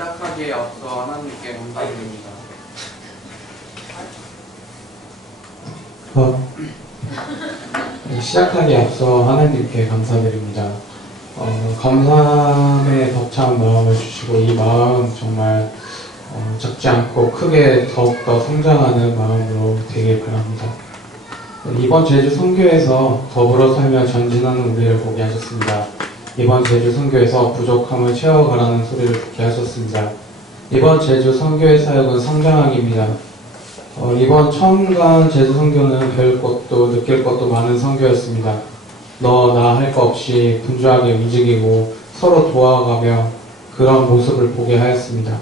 시작하기에 앞서 하나님께 감사드립니다. 시작하기에 앞서 하나님께 감사드립니다. 감사함에 벅찬 마음을 주시고 이 마음 정말 작지 않고 크게 더욱더 성장하는 마음으로 되길 바랍니다. 이번 제주 선교에서 더불어 살며 전진하는 우리를 보게 하셨습니다. 이번 제주 선교에서 부족함을 채워가라는 소리를 듣게 하셨습니다. 이번 제주 선교의 사역은 성장하기입니다. 이번 처음 간 제주 선교는 배울 것도 느낄 것도 많은 선교였습니다. 너 나 할 거 없이 분주하게 움직이고 서로 도와가며 그런 모습을 보게 하였습니다.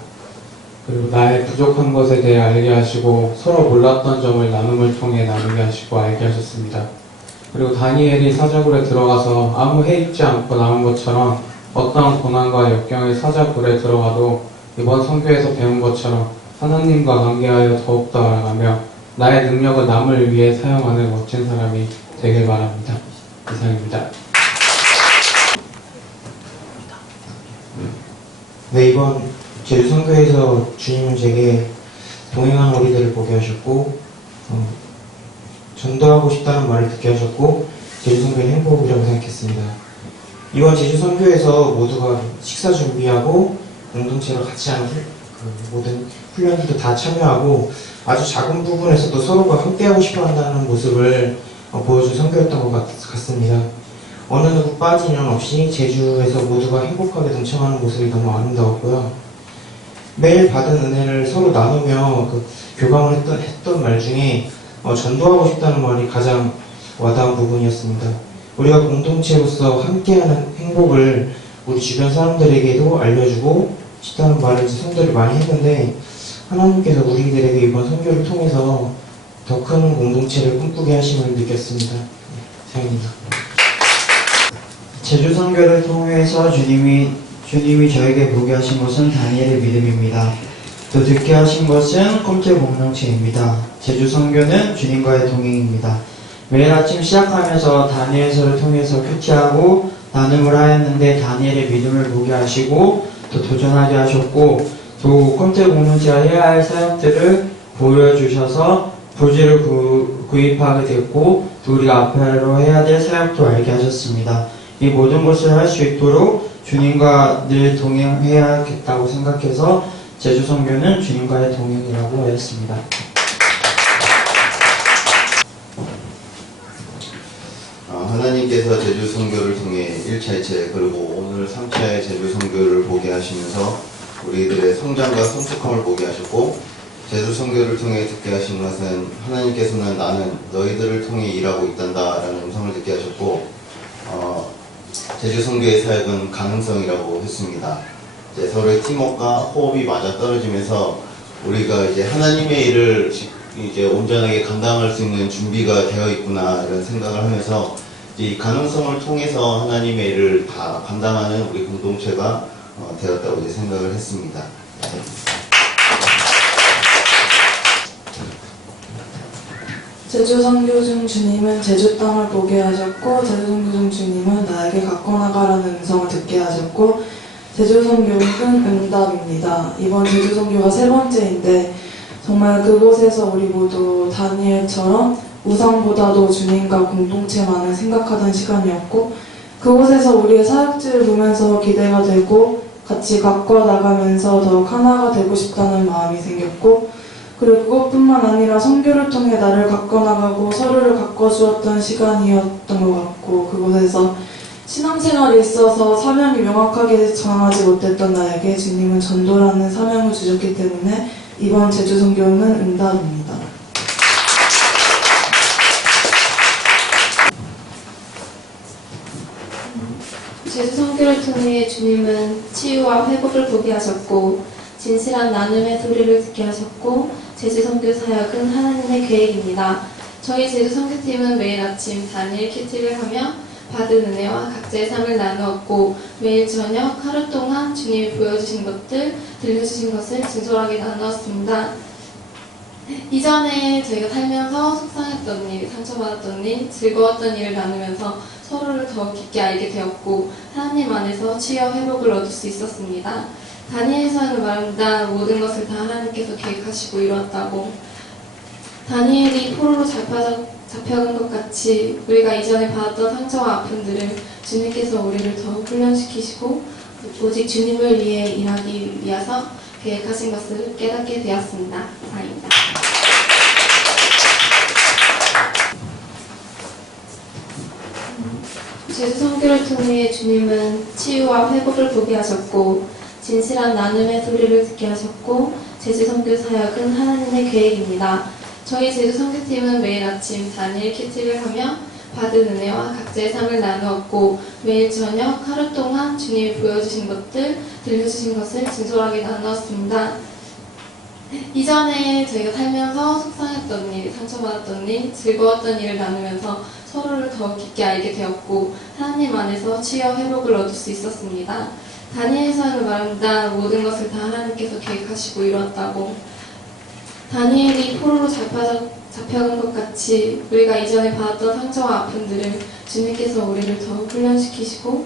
그리고 나의 부족한 것에 대해 알게 하시고 서로 몰랐던 점을 나눔을 통해 나누게 하시고 알게 하셨습니다. 그리고 다니엘이 사자굴에 들어가서 아무 해입지 않고 나온 것처럼 어떠한 고난과 역경의 사자굴에 들어가도 이번 선교에서 배운 것처럼 하나님과 관계하여 더욱더 알아가며 나의 능력을 남을 위해 사용하는 멋진 사람이 되길 바랍니다. 이상입니다. 네, 이번 제주 선교에서 주님은 제게 동행하는 우리들을 보게 하셨고 전도하고 싶다는 말을 듣게 하셨고 제주 선교의 행복이라고 생각했습니다. 이번 제주 선교에서 모두가 식사 준비하고 공동체로 같이 하는 모든 훈련들도 다 참여하고 아주 작은 부분에서도 서로가 함께하고 싶어 한다는 모습을 보여준 선교였던 것 같습니다. 어느 누구 빠진 연 없이 제주에서 모두가 행복하게 동참하는 모습이 너무 아름다웠고요. 매일 받은 은혜를 서로 나누며 교감을 했던 말 중에 전도하고 싶다는 말이 가장 와닿은 부분이었습니다. 우리가 공동체로서 함께하는 행복을 우리 주변 사람들에게도 알려주고 싶다는 말을 성도들이 많이 했는데 하나님께서 우리들에게 이번 선교를 통해서 더 큰 공동체를 꿈꾸게 하심을 느꼈습니다. 사랑합니다. 제주 선교를 통해서 주님이 저에게 보게 하신 것은 다니엘의 믿음입니다. 또 듣게 하신 것은 꿈틀 공동체입니다. 제주 선교는 주님과의 동행입니다. 매일 아침 시작하면서 다니엘서를 통해서 큐티하고 나눔을 하였는데 다니엘의 믿음을 보게 하시고 또 도전하게 하셨고 또 꿈틀 공동체가 해야 할 사역들을 보여주셔서 부지를 구입하게 됐고 또 우리가 앞으로 해야 될 사역도 알게 하셨습니다. 이 모든 것을 할 수 있도록 주님과 늘 동행해야겠다고 생각해서 제주 선교는 주님과의 동행이라고 하였습니다. 하나님께서 제주 선교를 통해 1차, 2차 그리고 오늘 3차의 제주 선교를 보게 하시면서 우리들의 성장과 성숙함을 보게 하셨고 제주 선교를 통해 듣게 하신 것은 하나님께서는 나는 너희들을 통해 일하고 있단다 라는 음성을 듣게 하셨고 제주 선교의 사역은 가능성이라고 했습니다. 이제 서로의 팀워크가 호흡이 맞아 떨어지면서 우리가 이제 하나님의 일을 이제 온전하게 감당할 수 있는 준비가 되어 있구나 이런 생각을 하면서 이 가능성을 통해서 하나님의 일을 다 감당하는 우리 공동체가 되었다고 이제 생각을 했습니다. 제주 선교 중 주님은 제주 땅을 보게 하셨고 제주 선교 중 주님은 나에게 갖고 나가라는 음성을 듣게 하셨고 제주 선교는 응답입니다. 이번 제주 선교가 3번째인데 정말 그곳에서 우리 모두 다니엘처럼 우상보다도 주님과 공동체만을 생각하던 시간이었고 그곳에서 우리의 사역지를 보면서 기대가 되고 같이 가꿔 나가면서 더욱 하나가 되고 싶다는 마음이 생겼고 그리고 그것뿐만 아니라 선교를 통해 나를 가꿔나가고 서로를 가꿔주었던 시간이었던 것 같고 그곳에서 신앙생활에 있어서 사명이 명확하게 정하지 못했던 나에게 주님은 전도라는 사명을 주셨기 때문에 이번 제주 선교는 응답입니다. 제주 선교를 통해 주님은 치유와 회복을 보게 하셨고 진실한 나눔의 소리를 듣게 하셨고 제주 선교 사역은 하나님의 계획입니다. 저희 제주 선교팀은 매일 아침 다니엘 큐티를 하며 받은 은혜와 각자의 삶을 나누었고 매일 저녁 하루 동안 주님이 보여주신 것들, 들려주신 것을 진솔하게 나누었습니다. 이전에 저희가 살면서 속상했던 일, 상처받았던 일, 즐거웠던 일을 나누면서 서로를 더 깊게 알게 되었고 하나님 안에서 치유와 회복을 얻을 수 있었습니다. 다니엘서에는 말합니다. 모든 것을 다 하나님께서 계획하시고 이루었다고. 다니엘이 포로로 잡혀간 것 같이 우리가 이전에 받았던 상처와 아픔들을 주님께서 우리를 더욱 훈련시키시고 오직 주님을 위해 일하기 위해서 계획하신 것을 깨닫게 되었습니다. 이상입니다. 제주 선교를 통해 주님은 치유와 회복을 보게 하셨고 진실한 나눔의 소리를 듣게 하셨고 제주 선교 사역은 하나님의 계획입니다. 저희 제주 선교팀은 매일 아침 단일 큐티를 하며 받은 은혜와 각자의 삶을 나누었고 매일 저녁 하루 동안 주님이 보여주신 것들, 들려주신 것을 진솔하게 나누었습니다. 이전에 저희가 살면서 속상했던 일, 상처받았던 일, 즐거웠던 일을 나누면서 서로를 더 깊게 알게 되었고 하나님 안에서 치유와 회복을 얻을 수 있었습니다. 다니엘서에는 말합니다. 모든 것을 다 하나님께서 계획하시고 이루었다고. 다니엘이 포로로 잡혀간 것 같이 우리가 이전에 받았던 상처와 아픔들을 주님께서 우리를 더욱 훈련시키시고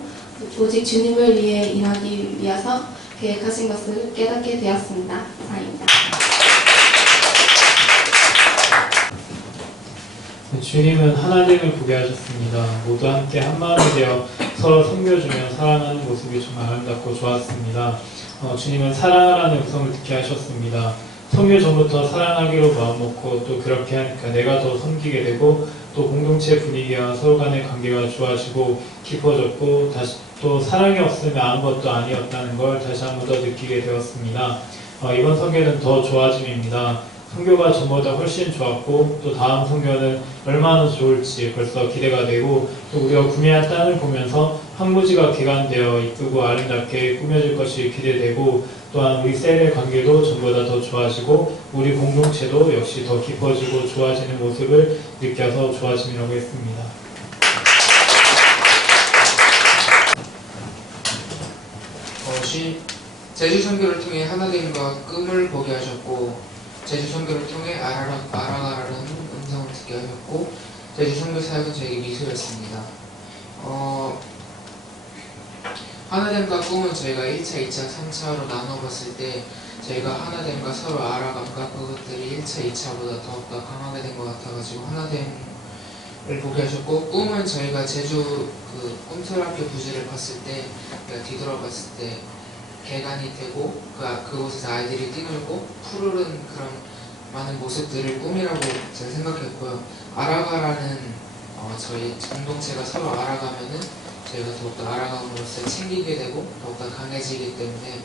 오직 주님을 위해 일하기 위해서 계획하신 것을 깨닫게 되었습니다. 이상입니다. 주님은 하나님을 보게 하셨습니다. 모두 함께 한마음이 되어 서로 섬겨주며 사랑하는 모습이 정말 아름답고 좋았습니다. 주님은 사랑하라는 음성을 듣게 하셨습니다. 섬겨 전부터 사랑하기로 마음먹고 또 그렇게 하니까 내가 더 섬기게 되고 또 공동체 분위기와 서로 간의 관계가 좋아지고 깊어졌고 다시 또 사랑이 없으면 아무것도 아니었다는 걸 다시 한 번 더 느끼게 되었습니다. 이번 선교는 더 좋아짐입니다. 선교가 전보다 훨씬 좋았고 또 다음 선교는 얼마나 좋을지 벌써 기대가 되고 또 우리가 구매한 땅을 보면서 황무지가 개간되어 이쁘고 아름답게 꾸며질 것이 기대되고 또한 우리 셀의 관계도 전보다 더 좋아지고 우리 공동체도 역시 더 깊어지고 좋아지는 모습을 느껴서 좋아짐이라고 했습니다. 제주 선교를 통해 하나됨과 꿈을 보게 하셨고 제주 선교를 통해 알아가라는 음성을 듣게 하셨고 제주 선교 사역은 저에게 미소였습니다. 하나됨과 꿈은 저희가 1차, 2차, 3차로 나눠봤을 때 저희가 하나됨과 서로 알아감과 그것들이 1차, 2차보다 더욱더 강하게 된 것 같아가지고 하나됨을 보게 하셨고 꿈은 저희가 제주 그 꿈틀학교 부지를 봤을 때 뒤돌아봤을 때 개간이 되고 그곳에서 아이들이 뛰놀고 푸르른 그런 많은 모습들을 꿈이라고 제가 생각했고요. 알아가라는 저희 공동체가 서로 알아가면은 저희가 더욱더 알아감으로써 챙기게 되고 더욱더 강해지기 때문에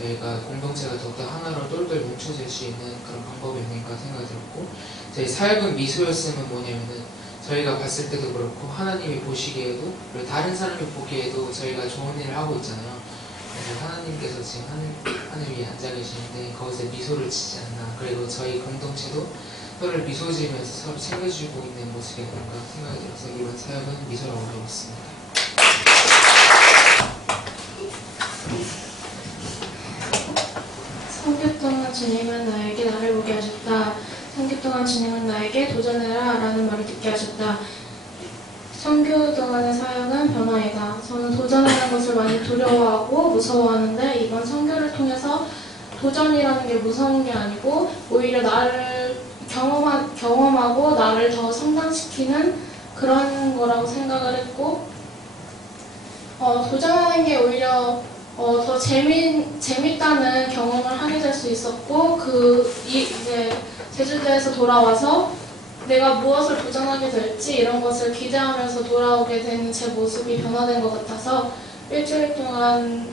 저희가 공동체가 더욱더 하나로 똘똘 뭉쳐질 수 있는 그런 방법이 아닌가 생각이 들었고 저희 사역은 미소였음은 뭐냐면은 저희가 봤을 때도 그렇고 하나님이 보시기에도 그리고 다른 사람이 보기에도 저희가 좋은 일을 하고 있잖아요. 하나님께서 지금 하늘 위에 앉아 계시는데 거기서 미소를 짓지 않나 그리고 저희 공동체도 서로를 미소 지으면서 서로 챙겨주고 있는 모습이 아닌가 생각이 들어서 이번 사역은 미소라고 적었습니다. 선교 동안 주님은 나에게 나를 보게 하셨다. 선교 동안 주님은 나에게 도전해라 라는 말을 듣게 하셨다. 선교 동안의 사역은 변화이다. 저는 도전하는 것을 많이 두려워하고 무서워하는데 이번 선교를 통해서 도전이라는 게 무서운 게 아니고 오히려 나를 경험하고 나를 더 성장시키는 그런 거라고 생각을 했고 도전하는 게 오히려 더 재밌다는 경험을 하게 될 수 있었고 이제 제주도에서 돌아와서 내가 무엇을 도전하게 될지 이런 것을 기대하면서 돌아오게 되는 제 모습이 변화된 것 같아서 일주일 동안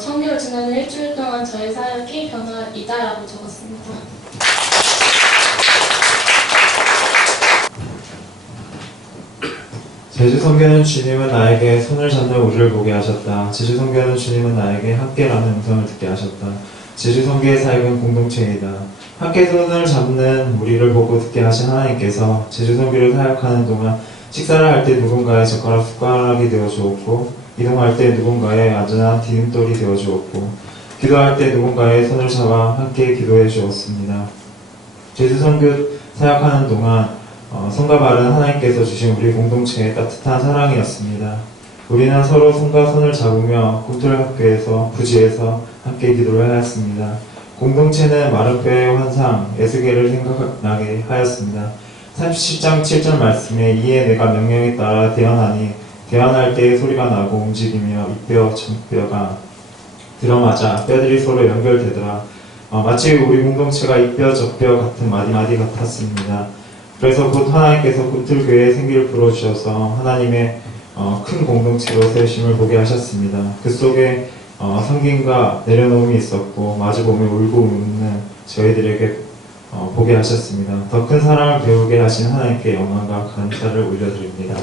선교를 지내는 일주일 동안 저의 사역이 변화이다라고 적었습니다. 제주 선교는 주님은 나에게 손을 잡는 우리를 보게 하셨다. 제주 선교는 주님은 나에게 함께라는 음성을 듣게 하셨다. 제주 선교의 사역은 공동체이다. 함께 손을 잡는 우리를 보고 듣게 하신 하나님께서 제주 선교를 사역하는 동안 식사를 할 때 누군가의 젓가락 숟가락이 되어 주었고 이동할 때 누군가의 안전한 디딤돌이 되어 주었고 기도할 때 누군가의 손을 잡아 함께 기도해 주었습니다. 제주 선교 사역하는 동안 성과 바른 하나님께서 주신 우리 공동체의 따뜻한 사랑이었습니다. 우리는 서로 손과 손을 잡으며 꿈틀학교에서 부지에서 함께 기도를 해왔습니다. 공동체는 마르페의 환상, 에스겔을 생각나게 하였습니다. 37장 7절 말씀에 이에 내가 명령에 따라 대언하니 대언할 때에 소리가 나고 움직이며 이뼈 저뼈가 들어맞아 뼈들이 서로 연결되더라. 마치 우리 공동체가 이뼈 저뼈 같은 마디마디 같았습니다. 그래서 곧 하나님께서 꿈틀교회에 생기를 불어주셔서 하나님의 큰 공동체로 세우심을 보게 하셨습니다. 그 속에 섬김과 내려놓음이 있었고 마주보며 울고 웃는 저희들에게 보게 하셨습니다. 더 큰 사랑을 배우게 하신 하나님께 영광과 감사를 올려드립니다.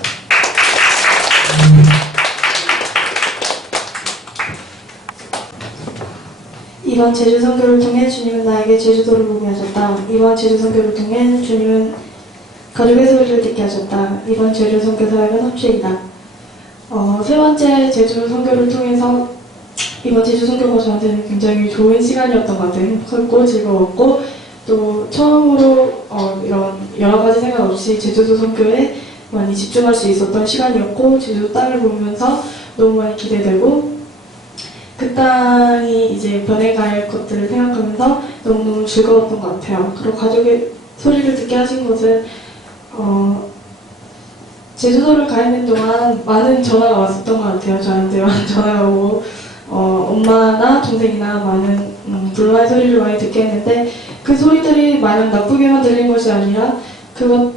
이번 제주 선교를 통해 주님은 나에게 제주도를 보게 하셨다. 이번 제주 선교를 통해 주님은 가족의 소리를 듣게 하셨다. 이번 제주 선교 사역은 합주이다. 세 번째 제주 선교를 통해서 이번 제주 선교가 저한테는 굉장히 좋은 시간이었던 것 같아요. 행복했고 즐거웠고 또 처음으로 이런 여러 가지 생각 없이 제주도 선교에 많이 집중할 수 있었던 시간이었고 제주도 땅을 보면서 너무 많이 기대되고 그 땅이 이제 변해갈 것들을 생각하면서 너무너무 즐거웠던 것 같아요. 그리고 가족의 소리를 듣게 하신 것은 제주도를 가 있는 동안 많은 전화가 왔었던 것 같아요. 저한테 많은 전화가 오고 엄마나 동생이나 많은 불만의 소리를 많이 듣게 했는데 그 소리들이 마냥 나쁘게만 들린 것이 아니라 그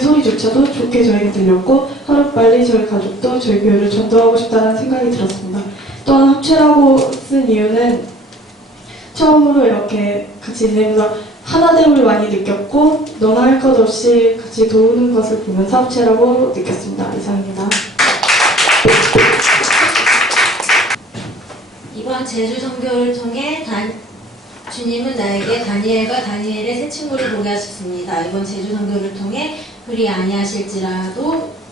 소리조차도 좋게 저에게 들렸고 하루빨리 저희 가족도 저희 교회를 전도하고 싶다는 생각이 들었습니다. 또한 합체라고 쓴 이유는 처음으로 이렇게 같이 지내면서 하나됨을 많이 느꼈고 너나 할 것 없이 같이 도우는 것을 보면서 합체라고 느꼈습니다. 이상입니다. 이번 제주 선교를 통해 주님은 나에게 다니엘과 다니엘의 새 친구를 보게 하셨습니다. 이번 제주 선교를 통해 그리 아니하실지라도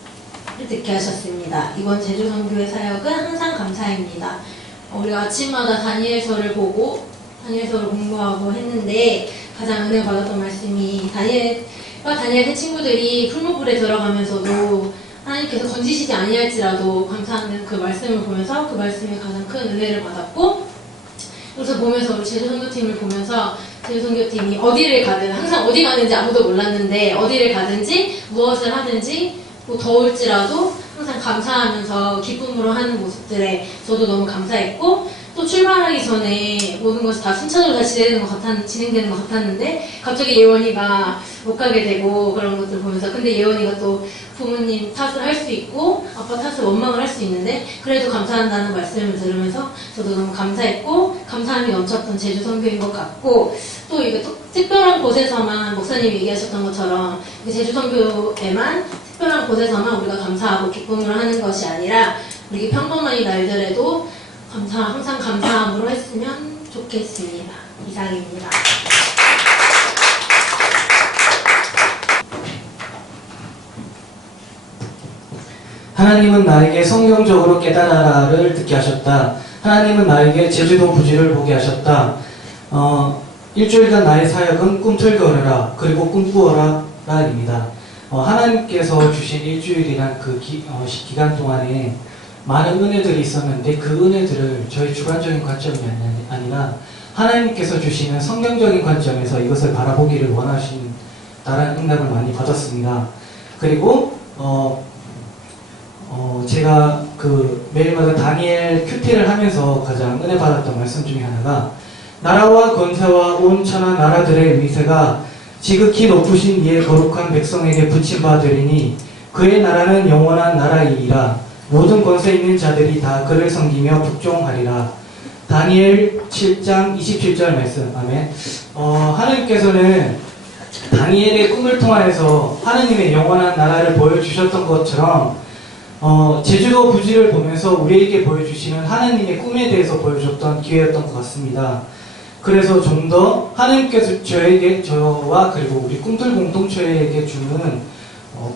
듣게 하셨습니다. 이번 제주 선교의 사역은 항상 감사입니다. 우리가 아침마다 다니엘서를 보고 다니엘서를 공부하고 했는데 가장 은혜 받았던 말씀이 다니엘과 다니엘 새 친구들이 풀무불에 들어가면서도 하나님께서 건지시지 아니할지라도 감사하는 그 말씀을 보면서 그 말씀에 가장 큰 은혜를 받았고 그래서 보면서 우리 제주선교팀을 보면서 제주선교팀이 어디를 가든 항상 어디 가는지 아무도 몰랐는데 어디를 가든지 무엇을 하든지 뭐 더울지라도 항상 감사하면서 기쁨으로 하는 모습들에 저도 너무 감사했고 또 출발하기 전에 모든 것이 다 순차적으로 다 진행되는 것 같았는데 갑자기 예원이가 못 가게 되고 그런 것들 보면서 근데 예원이가 또 부모님 탓을 할 수 있고 아빠 탓을 원망을 할 수 있는데 그래도 감사한다는 말씀을 들으면서 저도 너무 감사했고 감사함이 넘쳤던 제주 선교인 것 같고 또 이게 특별한 곳에서만 목사님이 얘기하셨던 것처럼 제주 선교에만 특별한 곳에서만 우리가 감사하고 기쁨으로 하는 것이 아니라 우리 평범한 이 날들에도 항상 감사함으로 했으면 좋겠습니다. 이상입니다. 하나님은 나에게 성경적으로 깨달아라를 듣게 하셨다. 하나님은 나에게 제주도 부지를 보게 하셨다. 일주일간 나의 사역은 꿈틀거려라 그리고 꿈꾸어라 라입니다. 하나님께서 주신 일주일이란 그 기간 동안에 많은 은혜들이 있었는데 그 은혜들을 저희 주관적인 관점이 아니라 하나님께서 주시는 성경적인 관점에서 이것을 바라보기를 원하신다라는 응답을 많이 받았습니다. 그리고 제가 매일마다 다니엘 큐티를 하면서 가장 은혜 받았던 말씀 중에 하나가 나라와 권세와 온 천하 나라들의 위세가 지극히 높으신 이의 거룩한 백성에게 붙임받으리니 그의 나라는 영원한 나라이니라 모든 권세 있는 자들이 다 그를 섬기며 복종하리라. 다니엘 7장 27절 말씀. 아멘. 하나님께서는 다니엘의 꿈을 통하여서 하나님의 영원한 나라를 보여주셨던 것처럼 제주도 부지를 보면서 우리에게 보여주시는 하나님의 꿈에 대해서 보여줬던 기회였던 것 같습니다. 그래서 좀 더 하나님께서 저와 그리고 우리 꿈들 공동체에게 주는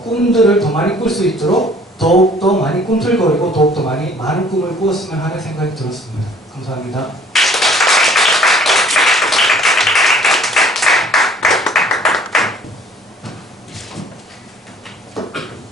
꿈들을 더 많이 꿀 수 있도록 더욱더 많이 꿈틀거리고 더욱더 많은 꿈을 꾸었으면 하는 생각이 들었습니다. 감사합니다.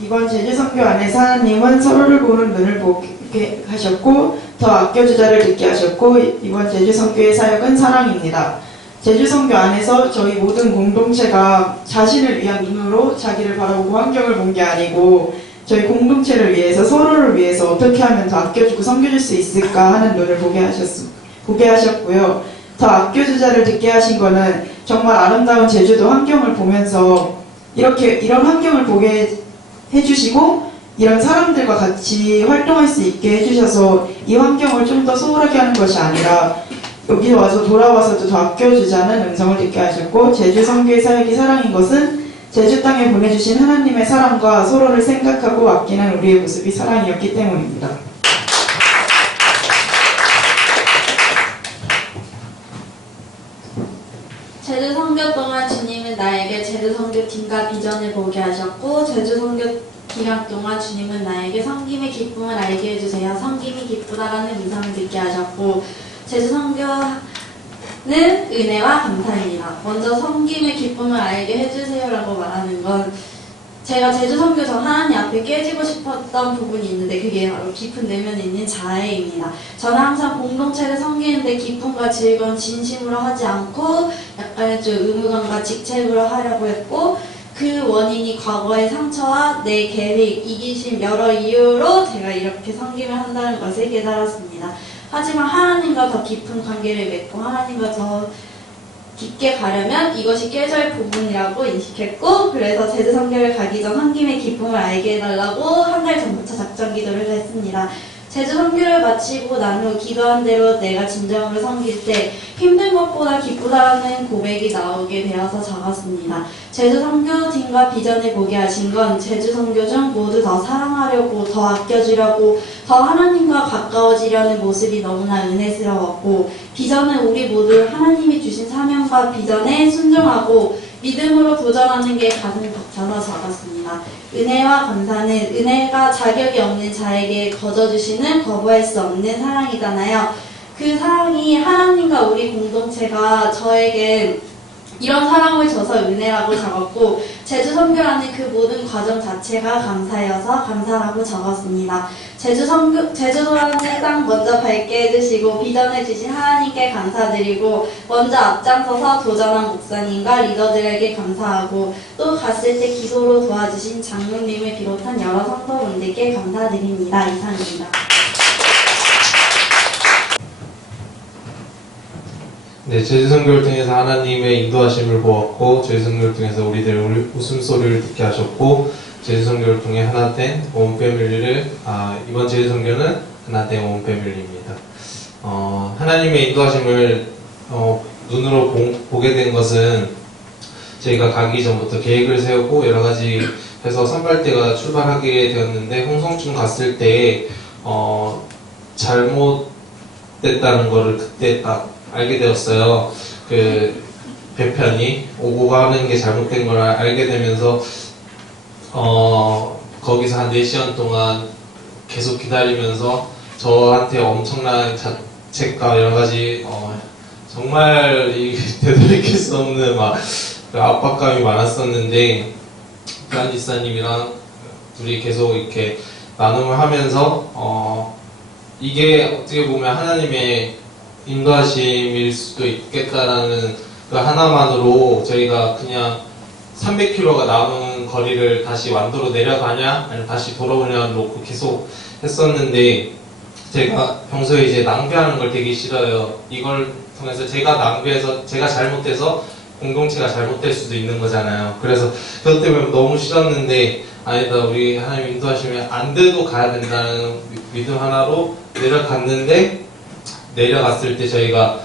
이번 이번 제주 선교 안에서 하나님은 서로를 보는 눈을 보게 하셨고 더 아껴주자를 듣게 하셨고 이번 제주 선교의 사역은 사랑입니다. 제주 선교 안에서 저희 모든 공동체가 자신을 위한 눈으로 자기를 바라보고 환경을 본 게 아니고 저희 공동체를 위해서 서로를 위해서 어떻게 하면 더 아껴주고 섬겨줄 수 있을까 하는 눈을 보게 하셨고요. 더 아껴주자를 듣게 하신 거는 정말 아름다운 제주도 환경을 보면서 이런 환경을 보게 해주시고 이런 사람들과 같이 활동할 수 있게 해주셔서 이 환경을 좀 더 소홀하게 하는 것이 아니라 여기 와서 돌아와서도 더 아껴주자는 음성을 듣게 하셨고 제주 선교의 사역이 사랑인 것은 제주 땅에 보내주신 하나님의 사랑과 서로를 생각하고 아끼는 우리의 모습이 사랑이었기 때문입니다. 제주 선교 동안 주님은 나에게 제주 선교팀과 비전을 보게 하셨고 제주 선교 기간 동안 주님은 나에게 섬김의 기쁨을 알게 해주세요. 섬김이 기쁘다라는 음성을 듣게 하셨고 제주 선교는 은혜와 감사입니다. 먼저 섬김의 기쁨을 알게 해주세요라고 말하는 건 제가 제주 선교 전 하나님 앞에 깨지고 싶었던 부분이 있는데 그게 바로 깊은 내면에 있는 자애입니다. 저는 항상 공동체를 섬기는데 기쁨과 즐거움 진심으로 하지 않고 약간의 좀 의무감과 직책으로 하려고 했고 그 원인이 과거의 상처와 내 계획, 이기심 여러 이유로 제가 이렇게 섬김을 한다는 것을 깨달았습니다. 하지만 하나님과 더 깊은 관계를 맺고 하나님과 더 깊게 가려면 이것이 깨져야 할 부분이라고 인식했고 그래서 제주 선교를 가기 전 섬김의 기쁨을 알게 해달라고 한 달 전부터 작전 기도를 했습니다. 제주 선교를 마치고 난 후 기도한 대로 내가 진정으로 섬길 때 힘든 것보다 기쁘다는 고백이 나오게 되어서 적었습니다. 제주 선교팀과 비전을 보게 하신 건 제주 선교 중 모두 더 사랑하려고 더 아껴주려고 더 하나님과 가까워지려는 모습이 너무나 은혜스러웠고 비전은 우리 모두 하나님이 주신 사명과 비전에 순종하고 믿음으로 도전하는 게 가슴 벅차서 적었습니다. 은혜와 감사는 은혜가 자격이 없는 자에게 거저주시는 거부할 수 없는 사랑이잖아요. 그 사랑이 하나님과 우리 공동체가 저에게 이런 사랑을 줘서 은혜라고 적었고 제주 선교라는 그 모든 과정 자체가 감사여서 감사라고 적었습니다. 제주도라는 땅 먼저 밝게 해주시고 비전을 주신 하나님께 감사드리고 먼저 앞장서서 도전한 목사님과 리더들에게 감사하고 또 갔을 때 기도로 도와주신 장로님을 비롯한 여러 성도분들께 감사드립니다. 이상입니다. 네, 제주 선교를 통해서 하나님의 인도하심을 보았고 제주 선교를 통해서 우리들 웃음소리를 듣게 하셨고 제주 선교를 통해 하나된 온 패밀리를 이번 제주 선교는 하나된 온 패밀리입니다. 하나님의 인도하심을 눈으로 보게 된 것은 저희가 가기 전부터 계획을 세우고 여러 가지 해서 선발대가 출발하게 되었는데 홍성쯤 갔을 때 잘못됐다는 거를 그때 딱 알게 되었어요. 그 배편이 오고 가는 게 잘못된 걸 알게 되면서 거기서 한 4시간 동안 계속 기다리면서 저한테 엄청난 자책과 여러 가지 정말 되돌이킬 수 없는 그 압박감이 많았었는데 그 지사님이랑 둘이 계속 이렇게 나눔을 하면서 이게 어떻게 보면 하나님의 인도하심일 수도 있겠다라는 그 하나만으로 저희가 그냥 300km가 남은 거리를 다시 완도로 내려가냐 아니면 다시 돌아오냐 놓고 계속 했었는데 제가 평소에 이제 낭비하는 걸 되게 싫어요. 이걸 통해서 제가 낭비해서 제가 잘못해서 공동체가 잘못될 수도 있는 거잖아요. 그래서 그것 때문에 너무 싫었는데 아니다 우리 하나님 인도하시면 안 돼도 가야 된다는 믿음 하나로 내려갔는데 내려갔을 때 저희가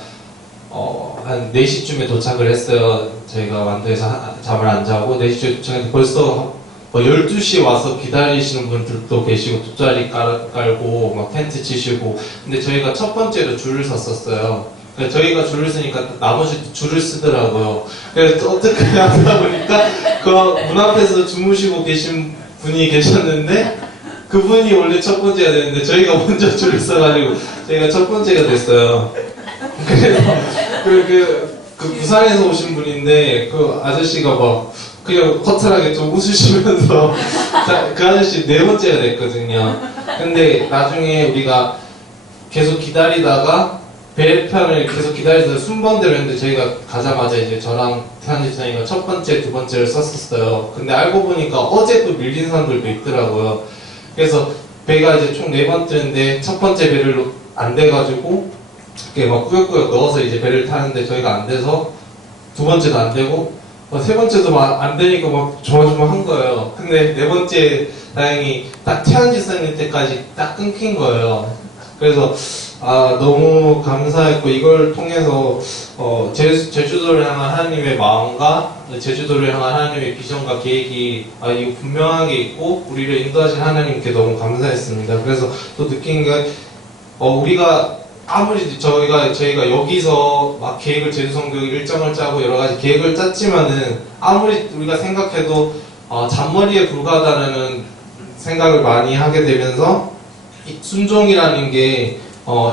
한 4시쯤에 도착을 했어요. 저희가 완도에서 잠을 안 자고 4시쯤에 도착했는데 벌써 12시에 와서 기다리시는 분들도 계시고 돗자리 깔고 막 텐트 치시고 근데 저희가 첫 번째로 줄을 섰었어요. 그래서 저희가 줄을 쓰니까 나머지도 줄을 쓰더라고요. 그래서 어떻게 하다 보니까 그 문 앞에서 주무시고 계신 분이 계셨는데 그분이 원래 첫 번째가 됐는데 저희가 먼저 줄을 써가지고 저희가 첫 번째가 됐어요. 그래서 그 부산에서 오신 분인데 그 아저씨가 막 그냥 허탈하게 좀 웃으시면서 그 아저씨 네 번째가 됐거든요. 근데 나중에 우리가 계속 기다리다가 배편을 계속 기다리다가 순번대로 했는데 저희가 가자마자 이제 저랑 태환집사님과 첫 번째, 두 번째를 썼었어요. 근데 알고 보니까 어제 또 밀린 사람들도 있더라고요. 그래서 배가 이제 총 네 번째인데 첫 번째 배를 안 돼가지고 이렇게 막 꾸역꾸역 넣어서 이제 배를 타는데 저희가 안 돼서 두 번째도 안 되고 세 번째도 막 안 되니까 막 조마조마한 거예요. 근데 네 번째 다행히 딱 태환집사님 때까지 딱 끊긴 거예요. 그래서 너무 감사했고 이걸 통해서 제주도를 향한 하나님의 마음과 제주도를 향한 하나님의 비전과 계획이 이거 분명하게 있고 우리를 인도하신 하나님께 너무 감사했습니다. 그래서 또 느낀 게 우리가 아무리 저희가 여기서 막 계획을 제주선교 일정을 짜고 여러 가지 계획을 짰지만은 아무리 우리가 생각해도 잔머리에 불과하다는 생각을 많이 하게 되면서 이 순종이라는 게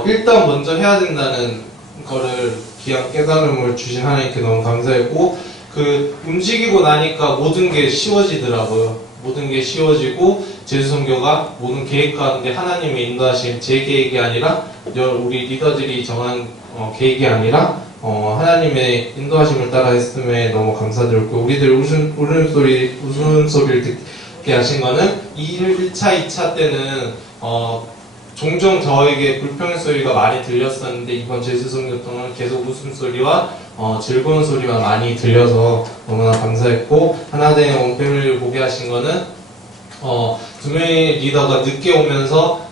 일단 먼저 해야 된다는 거를 귀한 깨달음을 주신 하나님께 너무 감사했고 그 움직이고 나니까 모든 게 쉬워지더라고요. 모든 게 쉬워지고 제주선교가 모든 계획 가운데 하나님의 인도하신 제 계획이 아니라 우리 리더들이 정한 계획이 아니라 하나님의 인도하심을 따라 했음에 너무 감사드렸고 우리들 웃음소리를 듣게 하신 거는 1차, 2차 때는 종종 저에게 불평의 소리가 많이 들렸었는데 이번 제주선교 동안 계속 웃음소리와 즐거운 소리만 많이 들려서 너무나 감사했고 하나된 온패밀리를 보게 하신 거는 두 명의 리더가 늦게 오면서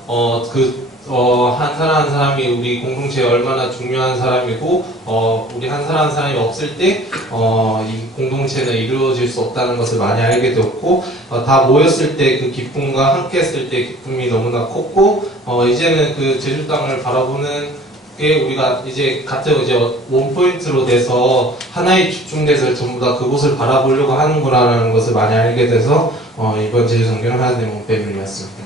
한 사람 한 사람이 우리 공동체에 얼마나 중요한 사람이고 우리 한 사람 한 사람이 없을 때 이 공동체는 이루어질 수 없다는 것을 많이 알게 되었고 다 모였을 때 그 기쁨과 함께 했을 때 기쁨이 너무나 컸고 이제는 그 제주 땅을 바라보는 게 우리가 이제 같은 이제 원포인트로 돼서 하나에 집중돼서 전부 다 그곳을 바라보려고 하는구나라는 것을 많이 알게 돼서 이번 제주선교는 하나님의 원패밀리였습니다.